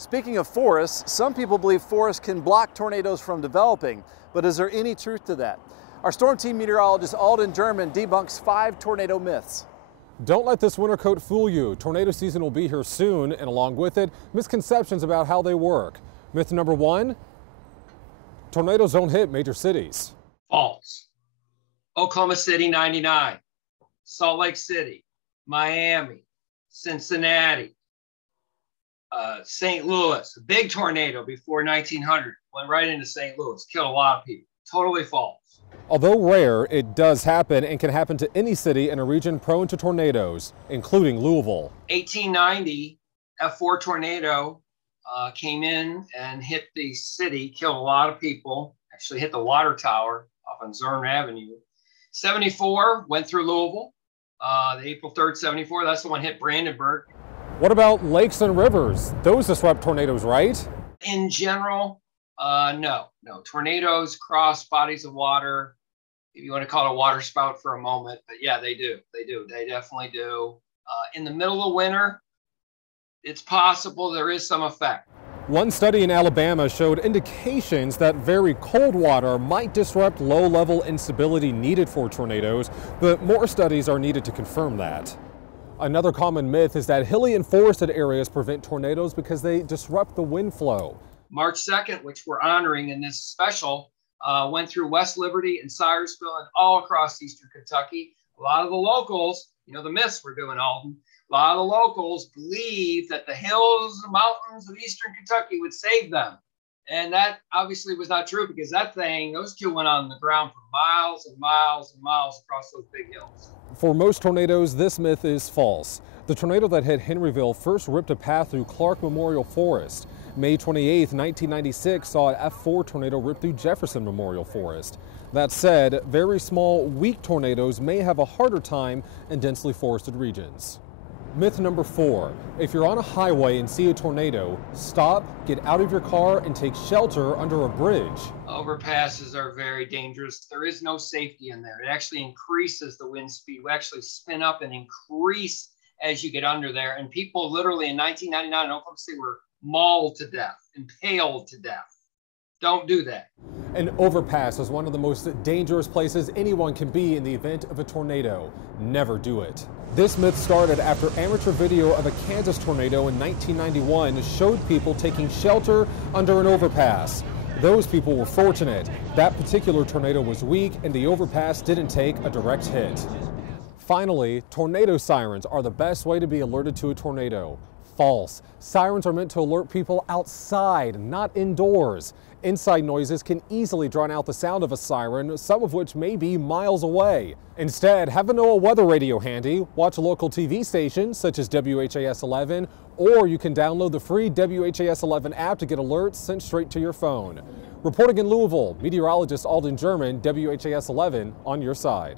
Speaking of forests, some people believe forests can block tornadoes from developing, but is there any truth to that? Our storm team meteorologist Alden German debunks 5 tornado myths. Don't let this winter coat fool you. Tornado season will be here soon, and along with it, misconceptions about how they work. Myth number 1, tornadoes don't hit major cities. False. Oklahoma City, 99. Salt Lake City, Miami, Cincinnati, St. Louis. A big tornado before 1900 went right into St. Louis, killed a lot of people. Totally false. Although rare, it does happen and can happen to any city in a region prone to tornadoes, including Louisville. 1890, F4 tornado came in and hit the city, killed a lot of people, actually hit the water tower off on Zurn Avenue. 74 went through Louisville, the April 3rd, 74. That's the one hit Brandenburg. What about lakes and rivers? Those disrupt tornadoes, right? In general, no. Tornadoes cross bodies of water, if you want to call it a water spout for a moment, but yeah, they do. They definitely do. In the middle of winter, it's possible there is some effect. One study in Alabama showed indications that very cold water might disrupt low-level instability needed for tornadoes, but more studies are needed to confirm that. Another common myth is that hilly and forested areas prevent tornadoes because they disrupt the wind flow. March 2nd, which we're honoring in this special, went through West Liberty and Cyersville and all across eastern Kentucky. A lot of the locals, the myths we're doing, Alden, a lot of the locals believe that the hills and mountains of eastern Kentucky would save them. And that obviously was not true, because those two went on the ground for miles and miles and miles across those big hills. For most tornadoes, this myth is false. The tornado that hit Henryville first ripped a path through Clark Memorial Forest. May 28, 1996 saw an F4 tornado rip through Jefferson Memorial Forest. That said, very small, weak tornadoes may have a harder time in densely forested regions. Myth number 4, if you're on a highway and see a tornado, stop, get out of your car, and take shelter under a bridge. Overpasses are very dangerous. There is no safety in there. It actually increases the wind speed. We actually spin up and increase as you get under there. And people literally in 1999 in Oklahoma City were mauled to death, impaled to death. Don't do that. An overpass is one of the most dangerous places anyone can be in the event of a tornado. Never do it. This myth started after amateur video of a Kansas tornado in 1991 showed people taking shelter under an overpass. Those people were fortunate. That particular tornado was weak and the overpass didn't take a direct hit. Finally, tornado sirens are the best way to be alerted to a tornado. False. Sirens are meant to alert people outside, not indoors. Inside noises can easily drown out the sound of a siren, some of which may be miles away. Instead, have a NOAA weather radio handy, watch a local TV station such as WHAS 11, or you can download the free WHAS 11 app to get alerts sent straight to your phone. Reporting in Louisville, meteorologist Alden German, WHAS 11 on your side.